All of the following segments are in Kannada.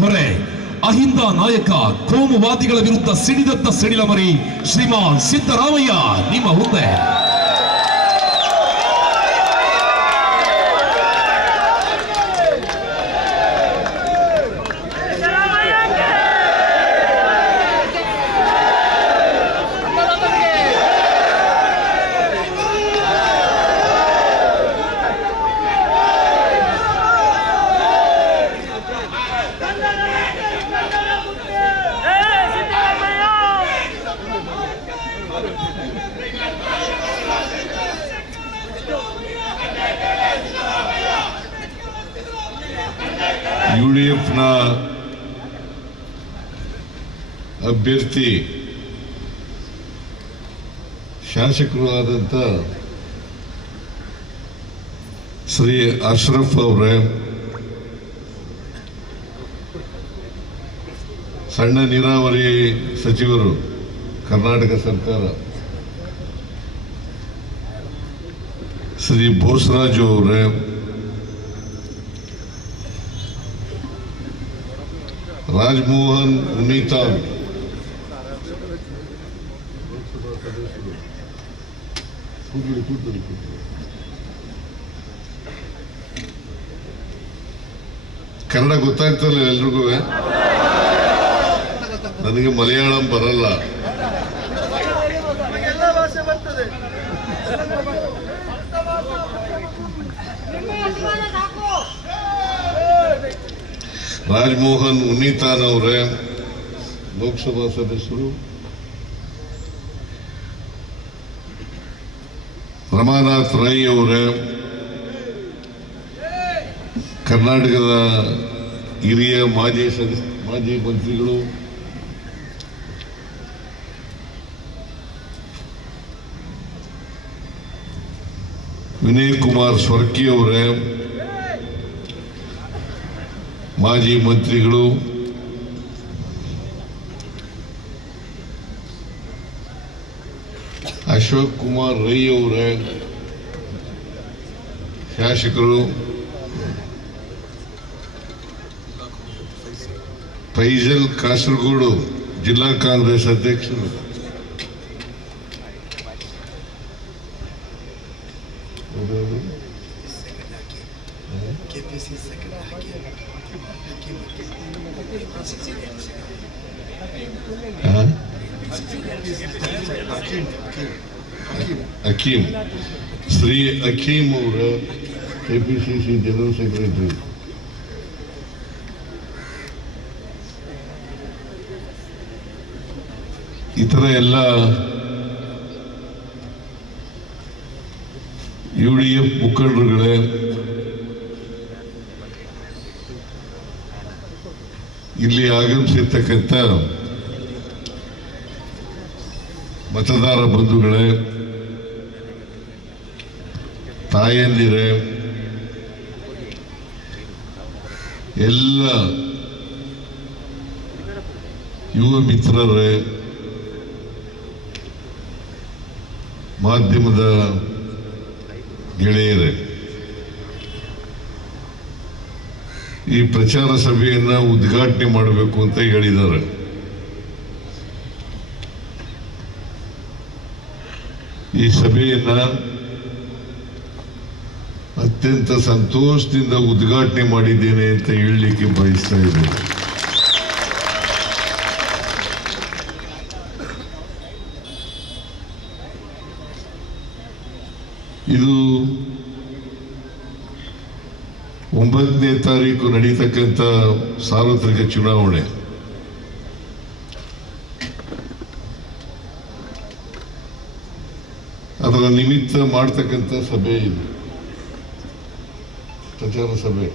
ದೊರೆ, ಅಹಿಂದ ನಾಯಕ, ಕೋಮುವಾದಿಗಳ ವಿರುದ್ಧ ಸಿಡಿದತ್ತ ಸಿಡಿಲ ಮರಿ ಶ್ರೀಮಾನ್ ಸಿದ್ದರಾಮಯ್ಯ ನಿಮ್ಮ ಮುಂದೆ. ಯುಡಿಎಫ್ನ ಅಭ್ಯರ್ಥಿ ಶಾಸಕರು ಆದಂಥ ಶ್ರೀ ಅಶ್ರಫ್ ಅವರೇ, ಸಣ್ಣ ನೀರಾವರಿ ಸಚಿವರು ಕರ್ನಾಟಕ ಸರ್ಕಾರ ಶ್ರೀ ಬೋಸರಾಜು ಅವರೇ, ರಾಜಮೋಹನ್ ಉನ್ನೀತಾ ಕನ್ನಡ ಗೊತ್ತಾಗ್ತಲ್ಲ ಎಲ್ರಿಗೂ. ನನಗೆ ಮಲಯಾಳಂ ಬರಲ್ಲ. ರಾಜಮೋಹನ್ ಉನ್ನೀತಾನ್ ಅವರೇ, ಲೋಕಸಭಾ ಸದಸ್ಯರು, ರಮಾನಾಥ್ ರೈ ಅವರೇ, ಕರ್ನಾಟಕದ ಹಿರಿಯ ಮಾಜಿ ಮಂತ್ರಿಗಳು, ವಿನಯ್ ಕುಮಾರ್ ಸ್ವರ್ಕಿ ಅವರೇ, ಮಾಜಿ ಮಂತ್ರಿಗಳು, ಅಶೋಕ್ ಕುಮಾರ್ ರೈ ಅವರೇ, ಶಾಸಕರು, ಫೈಜಲ್ ಕಾಸರಗೋಡು ಜಿಲ್ಲಾ ಕಾಂಗ್ರೆಸ್ ಅಧ್ಯಕ್ಷರು, ಅಕೀಂ ಶ್ರೀ ಅಕೀಂ ಅವರ ಕೆಪಿಸಿಸಿ ಜನರಲ್ ಸೆಕ್ರೆಟರಿ, ಇತರ ಎಲ್ಲ ಯುಡಿಎಫ್ ಮುಖಂಡರುಗಳೇ, ಇಲ್ಲಿ ಆಗಮಿಸಿರ್ತಕ್ಕಂಥ ಮತದಾರ ಬಂಧುಗಳೇ, ತಾಯಂದಿರೇ, ಎಲ್ಲ ಯುವ ಮಿತ್ರರೇ, ಮಾಧ್ಯಮದ ಗೆಳೆಯರೇ, ಈ ಪ್ರಚಾರ ಸಭೆಯನ್ನ ಉದ್ಘಾಟನೆ ಮಾಡಬೇಕು ಅಂತ ಹೇಳಿದ್ದಾರೆ. ಈ ಸಭೆಯನ್ನ ಅತ್ಯಂತ ಸಂತೋಷದಿಂದ ಉದ್ಘಾಟನೆ ಮಾಡಿದ್ದೇನೆ ಅಂತ ಹೇಳಲಿಕ್ಕೆ ಬಯಸ್ತಾ ಇದ್ದೇನೆ. ಇದು 9ನೇ ತಾರೀಕು ನಡೀತಕ್ಕಂಥ ಸಾರ್ವತ್ರಿಕ ಚುನಾವಣೆ. ಅದರ ನಿಮಿತ್ತ ಮಾಡ್ತಕ್ಕಂಥ ಸಭೆ ಇದು, ಪ್ರಚಾರ ಸಭೆ.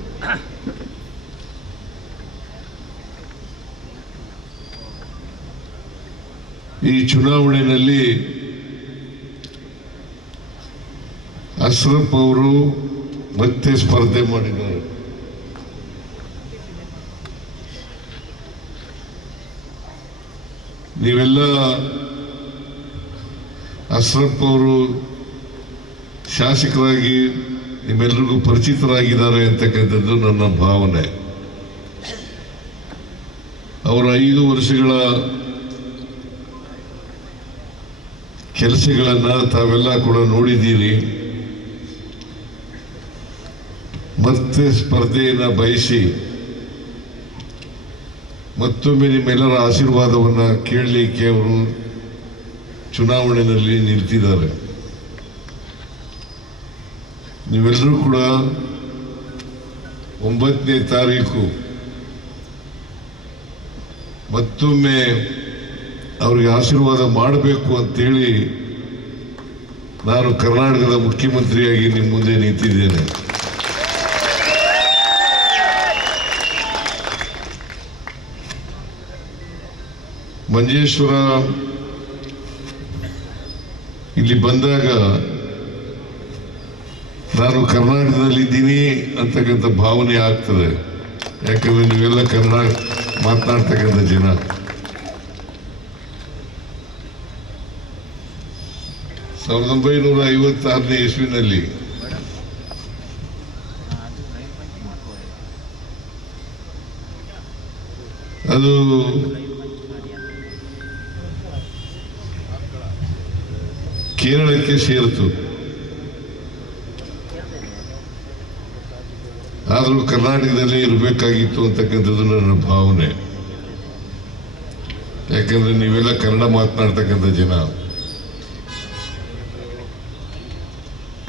ಈ ಚುನಾವಣೆಯಲ್ಲಿ ಅಶ್ರಫ್ ಅವರು ಮತ್ತೆ ಸ್ಪರ್ಧೆ ಮಾಡಿದ್ದಾರೆ. ನೀವೆಲ್ಲ ಅಶ್ರಫ್ ಅವರು ಶಾಸಕರಾಗಿ ನಿಮ್ಮೆಲ್ಲರಿಗೂ ಪರಿಚಿತರಾಗಿದ್ದಾರೆ ಅಂತಕ್ಕಂಥದ್ದು ನನ್ನ ಭಾವನೆ. ಅವರ 5 ವರ್ಷಗಳ ಕೆಲಸಗಳನ್ನು ತಾವೆಲ್ಲ ಕೂಡ ನೋಡಿದ್ದೀರಿ. ಮತ್ತೆ ಸ್ಪರ್ಧೆಯನ್ನು ಬಯಸಿ ಮತ್ತೊಮ್ಮೆ ನಿಮ್ಮೆಲ್ಲರ ಆಶೀರ್ವಾದವನ್ನು ಕೇಳಲಿಕ್ಕೆ ಅವರು ಚುನಾವಣೆಯಲ್ಲಿ ನಿಂತಿದ್ದಾರೆ. ನೀವೆಲ್ಲರೂ ಕೂಡ 9ನೇ ತಾರೀಕು ಮತ್ತೊಮ್ಮೆ ಅವರಿಗೆ ಆಶೀರ್ವಾದ ಮಾಡಬೇಕು ಅಂತೇಳಿ ನಾನು ಕರ್ನಾಟಕದ ಮುಖ್ಯಮಂತ್ರಿಯಾಗಿ ನಿಮ್ಮ ಮುಂದೆ ನಿಂತಿದ್ದೇನೆ. ಮಂಜೇಶ್ವರ ಇಲ್ಲಿ ಬಂದಾಗ ನಾನು ಕರ್ನಾಟಕದಲ್ಲಿದ್ದೀನಿ ಅಂತಕ್ಕಂಥ ಭಾವನೆ ಆಗ್ತದೆ. ಯಾಕಂದ್ರೆ ನೀವೆಲ್ಲ ಕನ್ನಡ ಮಾತನಾಡ್ತಕ್ಕಂಥ ಜನ. ಸಾವಿರದ 1956ನೇ ಇಸ್ವಿನಲ್ಲಿ ಅದು ಕೇರಳಕ್ಕೆ ಸೇರಿತು. ಆದರೂ ಕರ್ನಾಟಕದಲ್ಲೇ ಇರಬೇಕಾಗಿತ್ತು ಅಂತಕ್ಕಂಥದ್ದು ನನ್ನ ಭಾವನೆ. ಯಾಕಂದ್ರೆ ನೀವೆಲ್ಲ ಕನ್ನಡ ಮಾತನಾಡ್ತಕ್ಕಂಥ ಜನ,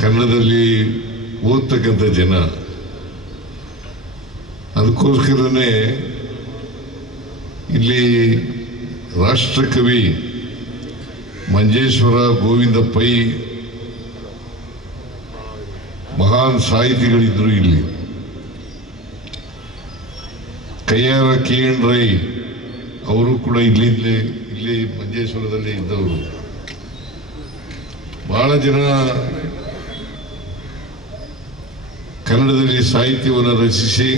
ಕನ್ನಡದಲ್ಲಿ ಓದ್ತಕ್ಕಂಥ ಜನ. ಅದಕ್ಕೋಸ್ಕರನೇ ಇಲ್ಲಿ ರಾಷ್ಟ್ರಕವಿ ಮಂಜೇಶ್ವರ ಗೋವಿಂದ ಪೈ ಮಹಾನ್ ಸಾಹಿತಿಗಳಿದ್ರು. ಇಲ್ಲಿ ಕಯ್ಯಾರ KN ರೈ ಅವರು ಕೂಡ ಇಲ್ಲಿ ಮಂಜೇಶ್ವರದಲ್ಲಿ ಇದ್ದವರು. ಬಹಳ ಜನ ಕನ್ನಡದಲ್ಲಿ ಸಾಹಿತ್ಯವನ್ನು ರಚಿಸಿ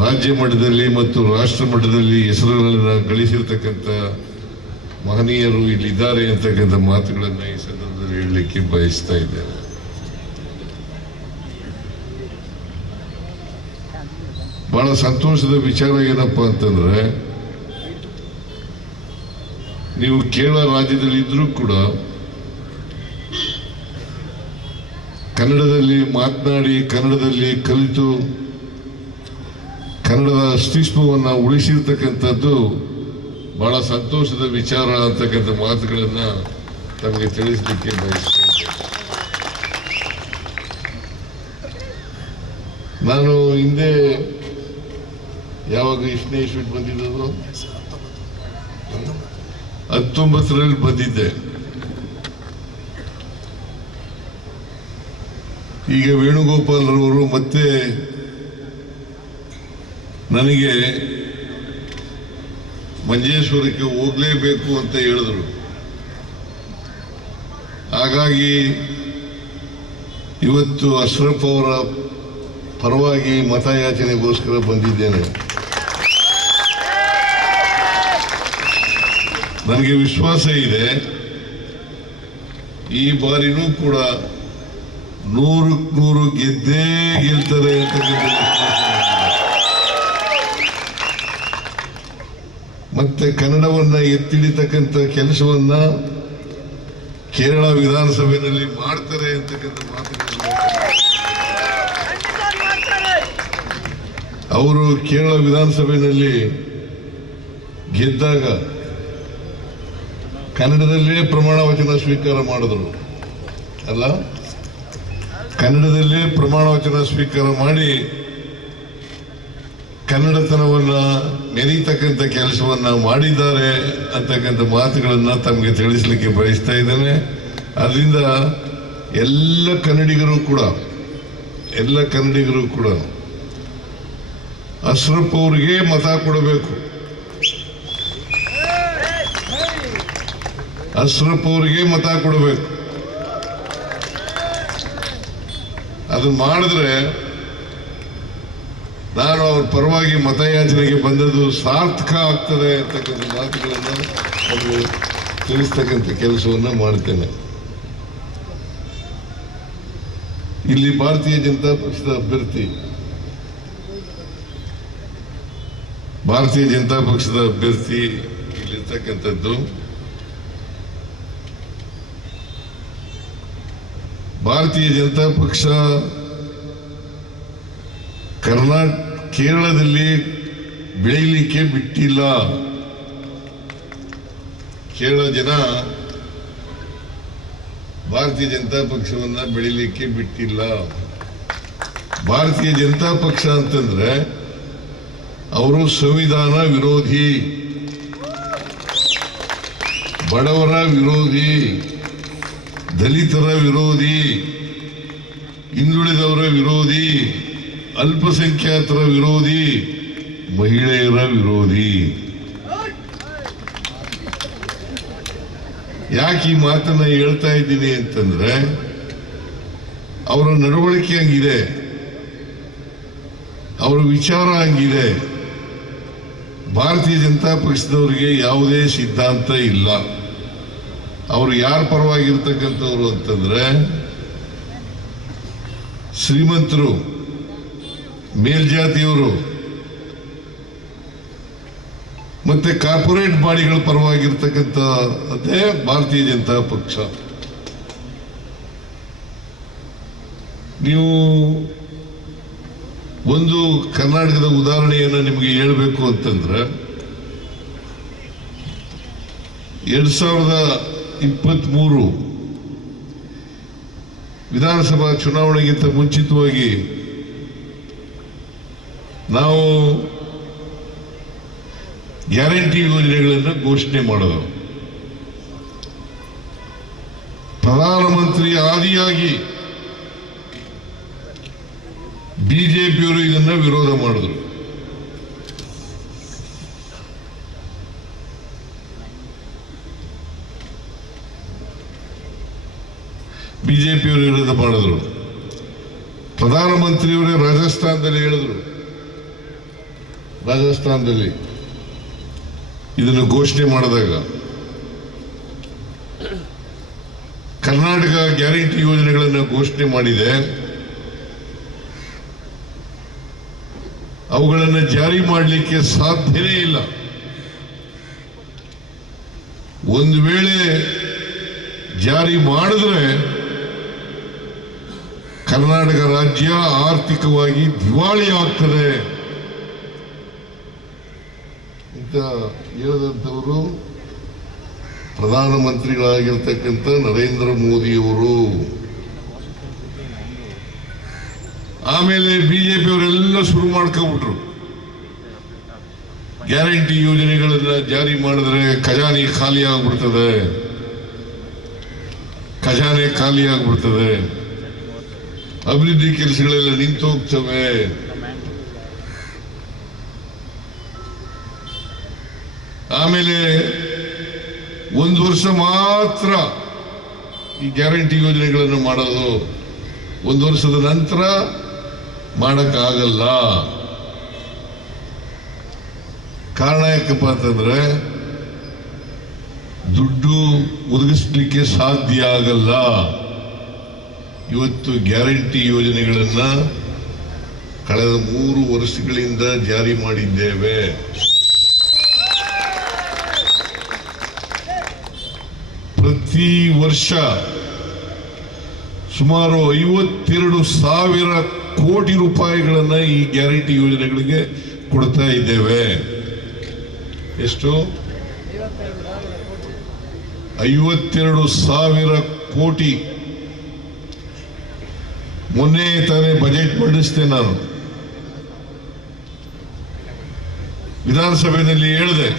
ರಾಜ್ಯ ಮಟ್ಟದಲ್ಲಿ ಮತ್ತು ರಾಷ್ಟ್ರ ಮಟ್ಟದಲ್ಲಿ ಹೆಸರುಗಳನ್ನು ಗಳಿಸಿರ್ತಕ್ಕಂಥ ಮಹನೀಯರು ಇಲ್ಲಿದ್ದಾರೆ ಅಂತಕ್ಕಂಥ ಮಾತುಗಳನ್ನು ಈ ಸಂದರ್ಭದಲ್ಲಿ ಹೇಳಲಿಕ್ಕೆ ಬಯಸ್ತಾ ಇದ್ದೇನೆ. ಬಹಳ ಸಂತೋಷದ ವಿಚಾರ ಏನಪ್ಪಾ ಅಂತಂದ್ರೆ, ನೀವು ಕೇರಳ ರಾಜ್ಯದಲ್ಲಿ ಇದ್ರೂ ಕೂಡ ಕನ್ನಡದಲ್ಲಿ ಮಾತನಾಡಿ, ಕನ್ನಡದಲ್ಲಿ ಕಲಿತು, ಕನ್ನಡದ ಅಸ್ತಿತ್ವವನ್ನು ಉಳಿಸಿರ್ತಕ್ಕಂಥದ್ದು ಬಹಳ ಸಂತೋಷದ ವಿಚಾರ ಅಂತಕ್ಕಂಥ ಮಾತುಗಳನ್ನು ತಮಗೆ ತಿಳಿಸಲಿಕ್ಕೆ ಬಯಸ್ತೇನೆ. ನಾನು ಹಿಂದೆ ಯಾವಾಗ ಇಷ್ಟನೇ ಇಸ್ವಿಟ್ ಬಂದಿದ್ದು 19ರಲ್ಲಿ ಬಂದಿದ್ದೆ. ಈಗ ವೇಣುಗೋಪಾಲ್ರವರು ಮತ್ತೆ ನನಗೆ ಮಂಜೇಶ್ವರಕ್ಕೆ ಹೋಗಲೇಬೇಕು ಅಂತ ಹೇಳಿದ್ರು. ಹಾಗಾಗಿ ಇವತ್ತು ಅಶ್ರಫ್ ಅವರ ಪರವಾಗಿ ಮತಯಾಚನೆಗೋಸ್ಕರ ಬಂದಿದ್ದೇನೆ. ನನಗೆ ವಿಶ್ವಾಸ ಇದೆ, ಈ ಬಾರಿನೂ ಕೂಡ 100ಕ್ಕೆ 100 ಗೆದ್ದೇ ಗೆಲ್ತಾರೆ ಅಂತಕ್ಕಂಥ ವಿಶ್ವಾಸ. ಮತ್ತೆ ಕನ್ನಡವನ್ನ ಎತ್ತಿಡಿತಕ್ಕಂಥ ಕೆಲಸವನ್ನ ಕೇರಳ ವಿಧಾನಸಭೆಯಲ್ಲಿ ಮಾಡ್ತಾರೆ ಅಂತಕ್ಕಂಥ ಮಾತುಗಳನ್ನು ಅವರು ಕೇರಳ ವಿಧಾನಸಭೆಯಲ್ಲಿ ಗೆದ್ದಾಗ ಕನ್ನಡದಲ್ಲೇ ಪ್ರಮಾಣ ವಚನ ಸ್ವೀಕಾರ ಮಾಡಿದ್ರು. ಅಲ್ಲ, ಕನ್ನಡದಲ್ಲೇ ಪ್ರಮಾಣ ವಚನ ಸ್ವೀಕಾರ ಮಾಡಿ ಕನ್ನಡತನವನ್ನ ಮೆರೀತಕ್ಕಂಥ ಕೆಲಸವನ್ನ ಮಾಡಿದ್ದಾರೆ ಅಂತಕ್ಕಂಥ ಮಾತುಗಳನ್ನ ತಮಗೆ ತಿಳಿಸಲಿಕ್ಕೆ ಬಯಸ್ತಾ ಇದ್ದೇನೆ. ಅದರಿಂದ ಎಲ್ಲ ಕನ್ನಡಿಗರು ಕೂಡ ಅಶ್ರಫ್ ಅವರಿಗೆ ಮತ ಕೊಡಬೇಕು. ಅಶ್ರಫ್ ಅವರಿಗೆ ಮತ ಕೊಡಬೇಕು. ಅದು ಮಾಡಿದ್ರೆ ನಾನು ಅವ್ರ ಪರವಾಗಿ ಮತಯಾಚನೆಗೆ ಬಂದದ್ದು ಸಾರ್ಥಕ ಆಗ್ತದೆ ಅಂತಕ್ಕಂಥ ಮಾತುಗಳನ್ನು ಅವರು ತಿಳಿಸ್ತಕ್ಕಂಥ ಕೆಲಸವನ್ನು ಮಾಡ್ತೇನೆ. ಇಲ್ಲಿ ಭಾರತೀಯ ಜನತಾ ಪಕ್ಷದ ಅಭ್ಯರ್ಥಿ ಭಾರತೀಯ ಜನತಾ ಪಕ್ಷದ ಅಭ್ಯರ್ಥಿ ಇಲ್ಲಿರ್ತಕ್ಕಂಥದ್ದು ಭಾರತೀಯ ಜನತಾ ಪಕ್ಷ ಕೇರಳದಲ್ಲಿ ಬೆಳೆಯಲಿಕ್ಕೆ ಬಿಟ್ಟಿಲ್ಲ. ಕೇರಳ ಜನ ಭಾರತೀಯ ಜನತಾ ಪಕ್ಷವನ್ನ ಬೆಳಿಲಿಕ್ಕೆ ಬಿಟ್ಟಿಲ್ಲ. ಭಾರತೀಯ ಜನತಾ ಪಕ್ಷ ಅಂತಂದ್ರೆ ಅವರು ಸಂವಿಧಾನ ವಿರೋಧಿ, ಬಡವರ ವಿರೋಧಿ, ದಲಿತರ ವಿರೋಧಿ, ಹಿಂದುಳಿದವರ ವಿರೋಧಿ, ಅಲ್ಪಸಂಖ್ಯಾತರ ವಿರೋಧಿ, ಮಹಿಳೆಯರ ವಿರೋಧಿ. ಯಾಕೆ ಈ ಮಾತನ್ನ ಹೇಳ್ತಾ ಇದ್ದೀನಿ ಅಂತಂದ್ರೆ ಅವರ ನಡವಳಿಕೆ ಹಂಗಿದೆ, ಅವರ ವಿಚಾರ ಹಂಗಿದೆ. ಭಾರತೀಯ ಜನತಾ ಪಕ್ಷದವರಿಗೆ ಯಾವುದೇ ಸಿದ್ಧಾಂತ ಇಲ್ಲ. ಅವರು ಯಾರ ಪರವಾಗಿರ್ತಕ್ಕಂಥವ್ರು ಅಂತಂದ್ರೆ ಶ್ರೀಮಂತರು, ಮೇಲ್ಜಾತಿಯವರು ಮತ್ತೆ ಕಾರ್ಪೊರೇಟ್ ಬಾಡಿಗಳ ಪರವಾಗಿರ್ತಕ್ಕಂಥ ಅದೇ ಭಾರತೀಯ ಜನತಾ ಪಕ್ಷ. ನೀವು ಒಂದು ಕರ್ನಾಟಕದ ಉದಾಹರಣೆಯನ್ನು ನಿಮಗೆ ಹೇಳಬೇಕು ಅಂತಂದ್ರೆ 2023 ವಿಧಾನಸಭಾ ಚುನಾವಣೆಗಿಂತ ಮುಂಚಿತವಾಗಿ ನಾವು ಗ್ಯಾರಂಟಿ ಯೋಜನೆಗಳನ್ನು ಘೋಷಣೆ ಮಾಡೋದು. ಪ್ರಧಾನಮಂತ್ರಿ ಆದಿಯಾಗಿ ಬಿಜೆಪಿಯವರು ಇದನ್ನ ವಿರೋಧ ಮಾಡಿದ್ರು. ಬಿಜೆಪಿಯವರು ವಿರೋಧ ಮಾಡಿದ್ರು. ಪ್ರಧಾನಮಂತ್ರಿಯವರೇ ರಾಜಸ್ಥಾನದಲ್ಲಿ ಹೇಳಿದ್ರು, ರಾಜಸ್ಥಾನದಲ್ಲಿ ಇದನ್ನು ಘೋಷಣೆ ಮಾಡಿದಾಗ ಕರ್ನಾಟಕ ಗ್ಯಾರಂಟಿ ಯೋಜನೆಗಳನ್ನು ಘೋಷಣೆ ಮಾಡಿದೆ. ಅವುಗಳನ್ನು ಜಾರಿ ಮಾಡಲಿಕ್ಕೆ ಸಾಧ್ಯನೇ ಇಲ್ಲ. ಒಂದು ವೇಳೆ ಜಾರಿ ಮಾಡಿದ್ರೆ ಕರ್ನಾಟಕ ರಾಜ್ಯ ಆರ್ಥಿಕವಾಗಿ ದಿವಾಳಿ ಆಗ್ತದೆ ಅಂತ ಹೇಳಿದಂಥವರು ಪ್ರಧಾನಮಂತ್ರಿಗಳಾಗಿರ್ತಕ್ಕಂಥ ನರೇಂದ್ರ ಮೋದಿಯವರು. ಆಮೇಲೆ ಬಿಜೆಪಿಯವರೆಲ್ಲ ಶುರು ಮಾಡ್ಕೊಂಡ್ಬಿಟ್ರು, ಗ್ಯಾರಂಟಿ ಯೋಜನೆಗಳನ್ನ ಜಾರಿ ಮಾಡಿದ್ರೆ ಖಜಾನೆ ಖಾಲಿ ಆಗ್ಬಿಡ್ತದೆ, ಖಜಾನೆ ಖಾಲಿ ಆಗ್ಬಿಡ್ತದೆ, ಅಭಿವೃದ್ಧಿ ಕೆಲಸಗಳೆಲ್ಲ ನಿಂತು ಹೋಗ್ತವೆ. ಆಮೇಲೆ ಒಂದು ವರ್ಷ ಮಾತ್ರ ಈ ಗ್ಯಾರಂಟಿ ಯೋಜನೆಗಳನ್ನು ಮಾಡೋದು, ಒಂದು ವರ್ಷದ ನಂತರ ಮಾಡಕ್ಕಾಗಲ್ಲ. ಕಾರಣ ಯಾಕಪ್ಪ ಅಂತಂದ್ರೆ ದುಡ್ಡು ಒದಗಿಸ್ಲಿಕ್ಕೆ ಸಾಧ್ಯ ಆಗಲ್ಲ. ಇವತ್ತು ಗ್ಯಾರಂಟಿ ಯೋಜನೆಗಳನ್ನ ಕಳೆದ 3 ವರ್ಷಗಳಿಂದ ಜಾರಿ ಮಾಡಿದ್ದೇವೆ. ಪ್ರತಿ ವರ್ಷ ಸುಮಾರು 52,000 ಕೋಟಿ ರೂಪಾಯಿಗಳನ್ನ ಈ ಗ್ಯಾರಂಟಿ ಯೋಜನೆಗಳಿಗೆ ಕೊಡ್ತಾ ಇದ್ದೇವೆ. ಎಷ್ಟು? 52,000 ಕೋಟಿ. ಮೊನ್ನೆ ತಾನೇ ಬಜೆಟ್ ಮಂಡಿಸಿದೆ ನಾನು, ವಿಧಾನಸಭೆಯಲ್ಲಿ ಹೇಳಿದೆ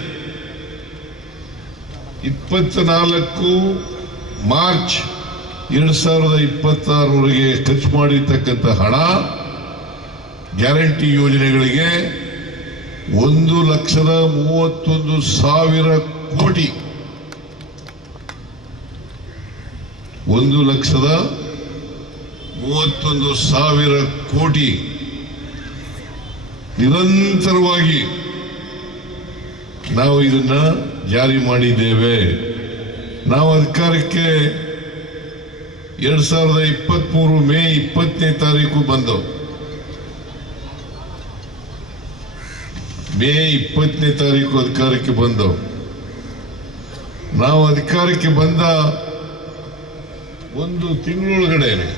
24 ಮಾರ್ಚ್ 2026 ಖರ್ಚು ಮಾಡಿರ್ತಕ್ಕಂಥ ಹಣ ಗ್ಯಾರಂಟಿ ಯೋಜನೆಗಳಿಗೆ 1,31,000 ಕೋಟಿ. 1,31,000 ಕೋಟಿ ನಿರಂತರವಾಗಿ ನಾವು ಇದನ್ನ ಜಾರಿ ಮಾಡಿದ್ದೇವೆ. ನಾವು ಅಧಿಕಾರಕ್ಕೆ 2023 ಮೇ 20ನೇ ತಾರೀಕು ಬಂದವು. ಮೇ 20ನೇ ತಾರೀಕು ಅಧಿಕಾರಕ್ಕೆ ಬಂದವು. ನಾವು ಅಧಿಕಾರಕ್ಕೆ ಬಂದ ಒಂದು ತಿಂಗಳೊಳಗಡೆನೆ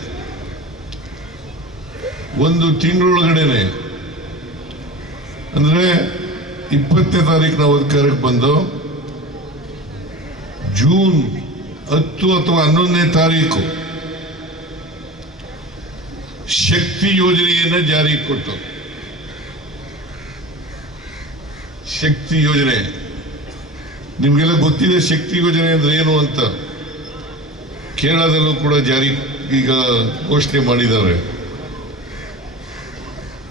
ಅಂದ್ರೆ 20ನೇ ತಾರೀಕು ನಾವು ಅಧಿಕಾರಕ್ಕೆ ಬಂದು ಜೂನ್ 10 ಅಥವಾ 11ನೇ ತಾರೀಕು ಶಕ್ತಿ ಯೋಜನೆಯನ್ನ ಜಾರಿಗೆ ಕೊಟ್ಟು, ಶಕ್ತಿ ಯೋಜನೆ ನಿಮಗೆಲ್ಲ ಗೊತ್ತಿದೆ. ಶಕ್ತಿ ಯೋಜನೆ ಅಂದ್ರೆ ಏನು ಅಂತ ಕೇರಳದಲ್ಲೂ ಕೂಡ ಜಾರಿ ಈಗ ಘೋಷಣೆ ಮಾಡಿದ್ದಾರೆ.